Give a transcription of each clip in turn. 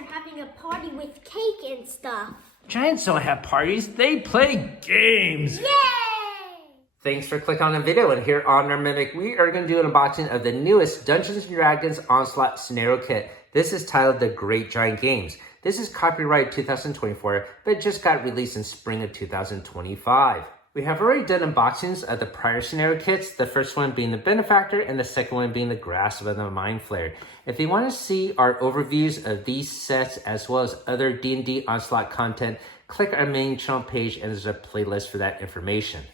are having a party with cake and stuff. Giants don't have parties, they play games. Yay! Thanks for clicking on the video, and here on our Mimic, we are going to do an unboxing of the newest Dungeons & Dragons Onslaught Scenario Kit. This is titled The Great Giant Games. This is copyright 2024, but it just got released in spring of 2025. We have already done unboxings of the prior scenario kits, the first one being the Benefactor and the second one being the Grasp of the Mind Flayer. If you want to see our overviews of these sets as well as other D&D Onslaught content, click our main channel page and there's a playlist for that information.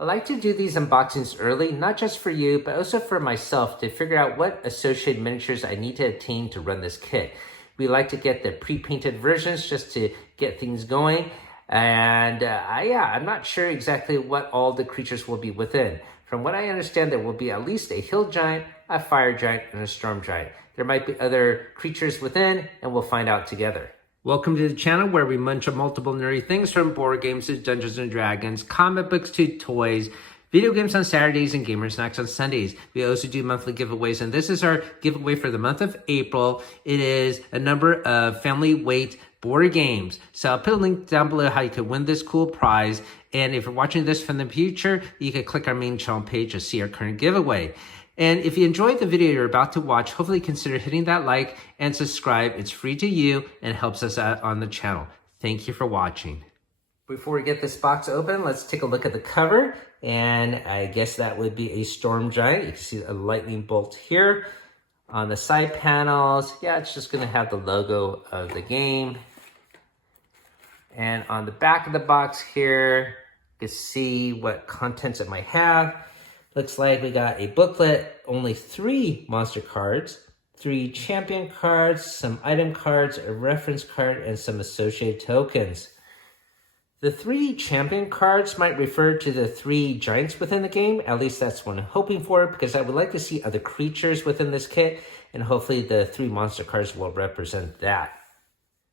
I like to do these unboxings early, not just for you, but also for myself to figure out what associated miniatures I need to obtain to run this kit. We like to get the pre-painted versions just to get things going. And I'm not sure exactly what all the creatures will be within. From what I understand, there will be at least a hill giant, a fire giant, and a storm giant. There might be other creatures within, and we'll find out together. Welcome to the channel where we munch on multiple nerdy things, from board games to Dungeons & Dragons, comic books to toys, video games on Saturdays, and gamer snacks on Sundays. We also do monthly giveaways, and this is our giveaway for the month of April. It is a number of family weight board games. So I'll put a link down below how you can win this cool prize. And if you're watching this from the future, you can click our main channel page to see our current giveaway. And if you enjoyed the video you're about to watch, hopefully consider hitting that like and subscribe. It's free to you and helps us out on the channel. Thank you for watching. Before we get this box open, let's take a look at the cover. And I guess that would be a storm giant. You can see a lightning bolt here. On the side panels, it's just gonna have the logo of the game. And on the back of the box here, you can see what contents it might have. Looks like we got a booklet, only 3 monster cards, 3 champion cards, some item cards, a reference card, and some associated tokens. The 3 champion cards might refer to the 3 giants within the game. At least that's what I'm hoping for, because I would like to see other creatures within this kit, and hopefully the 3 monster cards will represent that.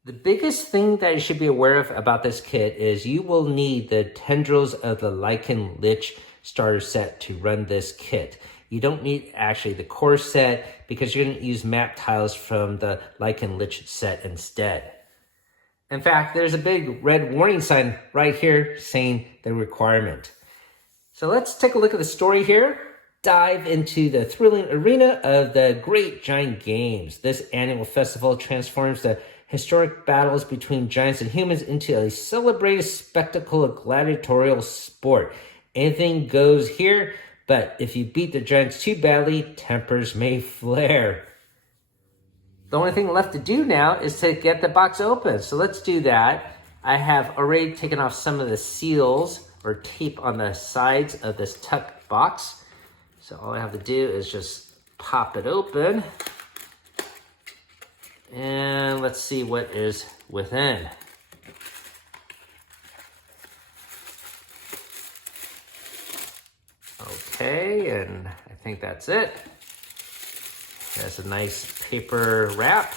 The biggest thing that you should be aware of about this kit is you will need the Tendrils of the Lycan Lich starter set to run this kit. You don't need actually the core set, because you're going to use map tiles from the Lycan Lich set instead. In fact, there's a big red warning sign right here saying the requirement. So let's take a look at the story here. Dive into the thrilling arena of the Great Giant Games. This annual festival transforms the historic battles between giants and humans into a celebrated spectacle of gladiatorial sport. Anything goes here, but if you beat the giants too badly, tempers may flare. The only thing left to do now is to get the box open. So let's do that. I have already taken off some of the seals or tape on the sides of this tuck box. So all I have to do is just pop it open. And let's see what is within. Okay, and I think that's it. There's a nice paper wrap.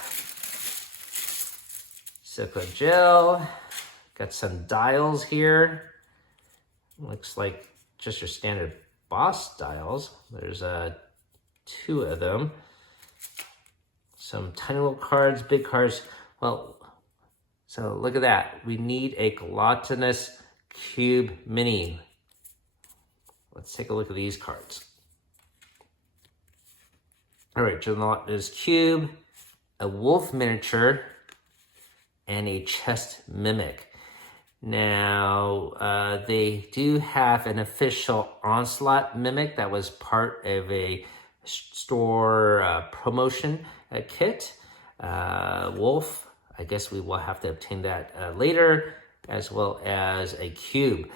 Silicone gel. Got some dials here. Looks like just your standard boss dials. There's 2 of them. Some tiny little cards, big cards. Well, so look at that. We need a Gluttonous Cube Mini. Let's take a look at these cards. All right, Gelatinous Cube, a wolf miniature, and a chest mimic. Now, they do have an official Onslaught mimic that was part of a store promotion kit. Wolf, I guess we will have to obtain that later, as well as a cube.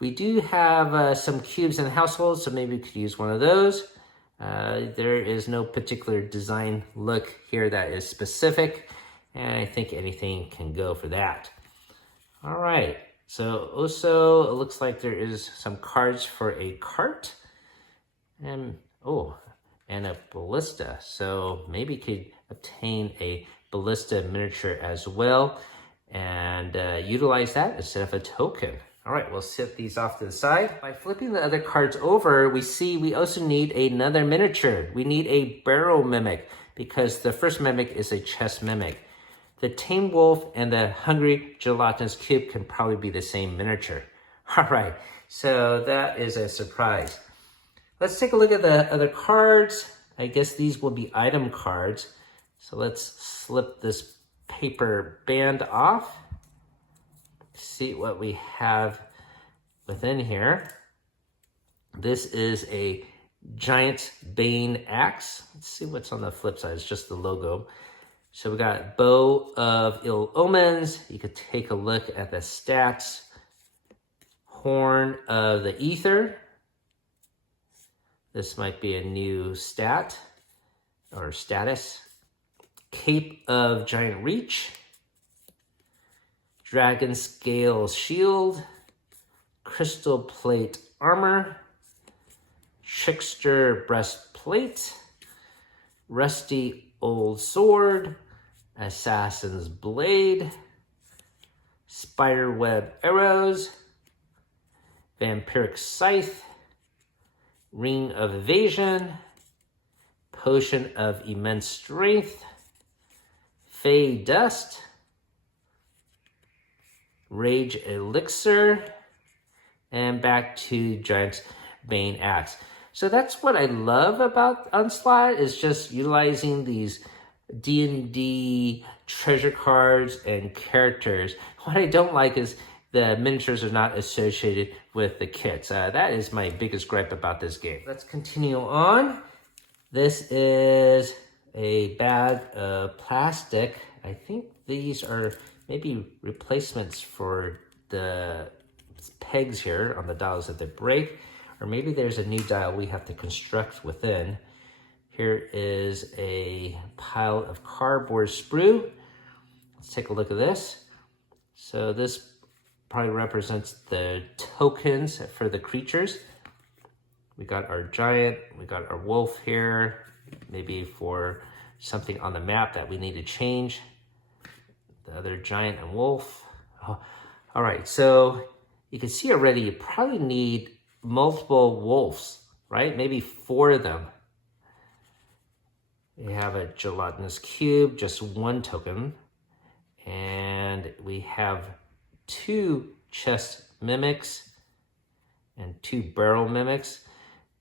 We do have some cubes in the household, so maybe we could use one of those. There is no particular design look here that is specific, and I think anything can go for that. All right, so also it looks like there is some cards for a cart, and a ballista. So maybe you could obtain a ballista miniature as well and utilize that instead of a token. All right, we'll set these off to the side. By flipping the other cards over, we see we also need another miniature. We need a barrel mimic, because the first mimic is a chest mimic. The tame wolf and the hungry gelatinous cube can probably be the same miniature. All right, so that is a surprise. Let's take a look at the other cards. I guess these will be item cards. So let's slip this paper band off. See what we have within here. This is a giant bane axe. Let's see what's on the flip side. It's just the logo. So we got Bow of Ill Omens. You could take a look at the stats. Horn of the Ether. This might be a new stat or status. Cape of Giant Reach. Dragon Scale Shield. Crystal Plate Armor. Trickster Breastplate. Rusty Old Sword. Assassin's Blade. Spiderweb Arrows. Vampiric Scythe. Ring of Evasion. Potion of Immense Strength. Fey Dust. Rage Elixir. And back to Giant's Bane Axe. So that's what I love about Onslaught, is just utilizing these D&D treasure cards and characters. What I don't like is the miniatures are not associated with the kits. That is my biggest gripe about this game. Let's continue on. This is a bag of plastic. I think these are maybe replacements for the pegs here on the dials that they break. Or maybe there's a new dial we have to construct within. Here is a pile of cardboard sprue. Let's take a look at this. So this probably represents the tokens for the creatures. We got our giant, we got our wolf here, maybe for something on the map that we need to change. The other giant and wolf. Oh, all right, so you can see already you probably need multiple wolves, right? Maybe 4 of them. We have a gelatinous cube, just 1 token. And we have 2 chest mimics and 2 barrel mimics.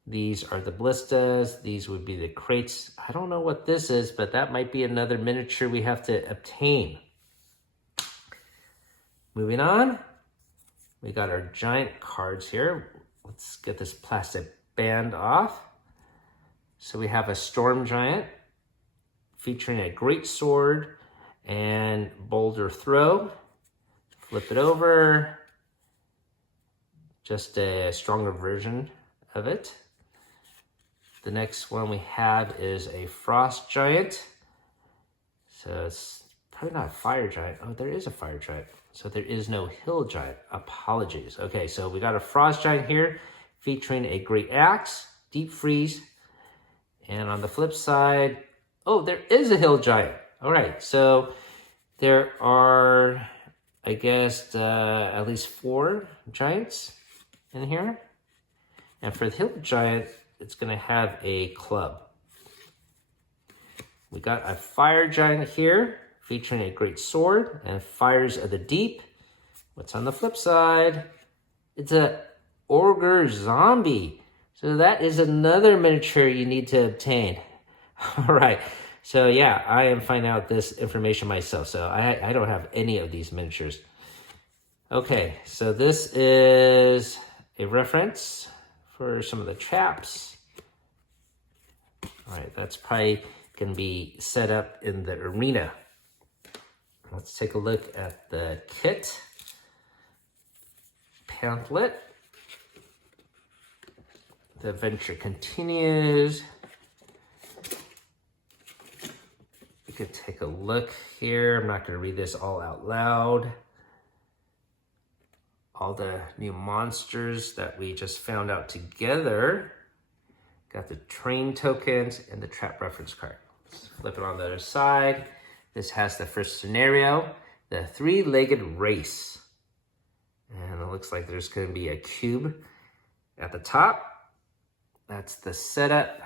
These are the ballistas. These would be the crates. I don't know what this is, but that might be another miniature we have to obtain. Moving on, we got our giant cards here. Let's get this plastic band off. So we have a storm giant featuring a great sword and boulder throw. Flip it over. Just a stronger version of it. The next one we have is a frost giant. So it's probably not a fire giant. Oh, there is a fire giant. So there is no hill giant. Apologies. Okay, so we got a frost giant here featuring a great axe, deep freeze. And on the flip side, oh, there is a hill giant. All right, so there are, I guess, at least 4 giants in here. And for the hill giant, it's going to have a club. We got a fire giant here featuring a great sword and fires of the deep. What's on the flip side? It's a ogre zombie. So that is another miniature you need to obtain. All right. So yeah, I am finding out this information myself. So I don't have any of these miniatures. Okay, so this is a reference for some of the traps. All right, that's probably going to be set up in the arena. Let's take a look at the kit pamphlet. The adventure continues. You could take a look here. I'm not going to read this all out loud. All the new monsters that we just found out together. Got the train tokens and the trap reference card. Let's flip it on the other side. This has the first scenario, the 3-legged race. And it looks like there's going to be a cube at the top. That's the setup.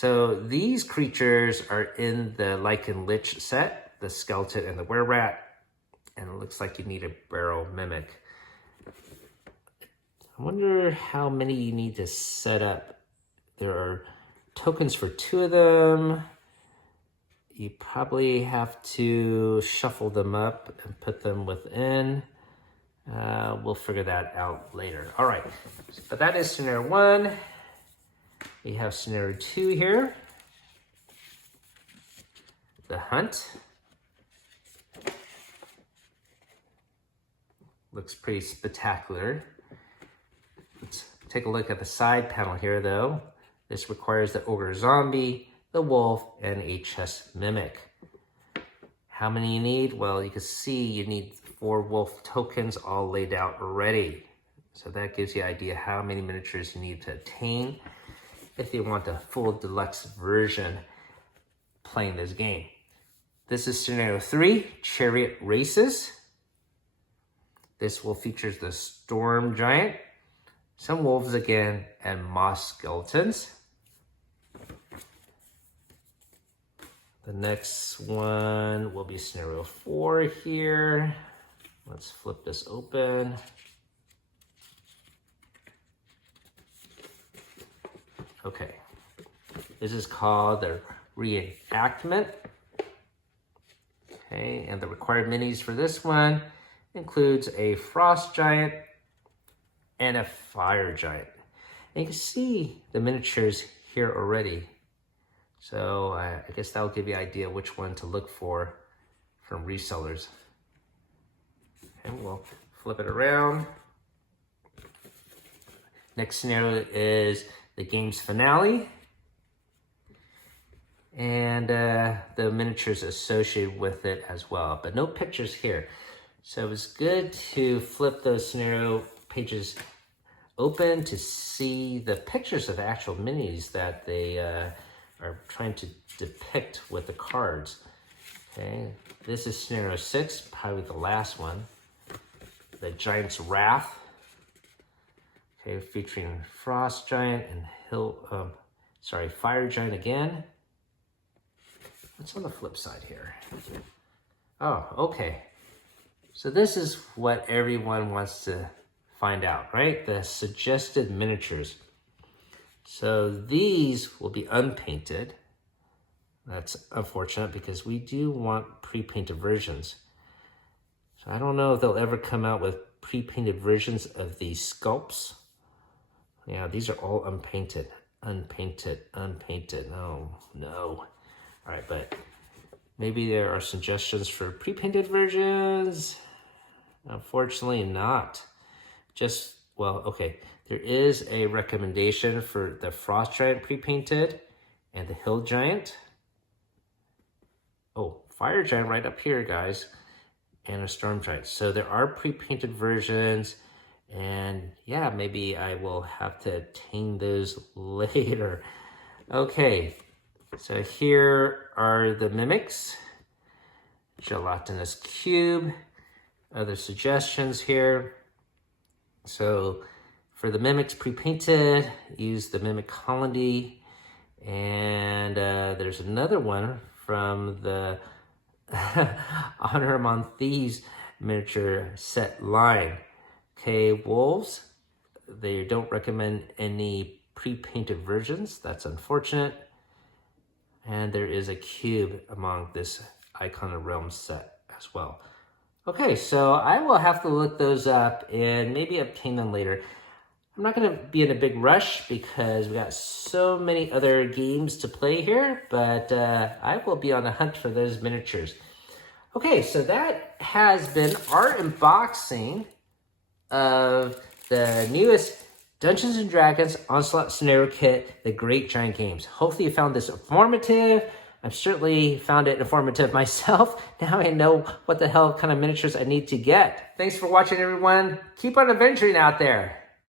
So these creatures are in the Lycan Lich set, the skeleton and the were-rat, and it looks like you need a barrel mimic. I wonder how many you need to set up. There are tokens for 2 of them. You probably have to shuffle them up and put them within. We'll figure that out later. All right, but that is scenario 1. We have scenario 2 here. The hunt. Looks pretty spectacular. Let's take a look at the side panel here though. This requires the ogre zombie, the wolf, and a chest mimic. How many you need? Well, you can see you need 4 wolf tokens all laid out already. So that gives you an idea how many miniatures you need to obtain if you want the full deluxe version playing this game. This is scenario 3, chariot races. This will feature the storm giant, some wolves again, and moss skeletons. The next one will be scenario 4 here. Let's flip this open. Okay, this is called the reenactment. Okay, and the required minis for this one includes a frost giant and a fire giant. And you can see the miniatures here already. So I guess that'll give you an idea which one to look for from resellers. And we'll flip it around. Next scenario is the game's finale. And the miniatures associated with it as well, but no pictures here. So it was good to flip those scenario pages open to see the pictures of the actual minis that they are trying to depict with the cards. Okay, this is scenario 6, probably the last one. The Giant's Wrath. Okay, featuring Frost Giant and Fire Giant again. What's on the flip side here? Oh, okay. So this is what everyone wants to find out, right? The suggested miniatures. So these will be unpainted. That's unfortunate because we do want pre-painted versions. So I don't know if they'll ever come out with pre-painted versions of these sculpts. Yeah, these are all unpainted. Unpainted, unpainted. Oh, no. All right, but maybe there are suggestions for pre-painted versions. Unfortunately not. Well, okay. There is a recommendation for the Frost Giant pre-painted and the Hill Giant. Oh, Fire Giant right up here, guys. And a Storm Giant. So there are pre-painted versions. And yeah, maybe I will have to obtain those later. Okay. So here are the mimics. Gelatinous cube. Other suggestions here. So for the mimics pre-painted, use the Mimic Colony. And there's another one from the Honor Among Thieves miniature set line. Okay, wolves. They don't recommend any pre-painted versions. That's unfortunate. And there is a cube among this Icon of Realms set as well. Okay, so I will have to look those up and maybe obtain them later. I'm not going to be in a big rush because we got so many other games to play here, but I will be on the hunt for those miniatures. Okay, so that has been our unboxing of the newest Dungeons & Dragons Onslaught Scenario Kit, The Great Giant Games. Hopefully you found this informative. I've certainly found it informative myself. Now I know what the hell kind of miniatures I need to get. Thanks for watching, everyone. Keep on adventuring out there.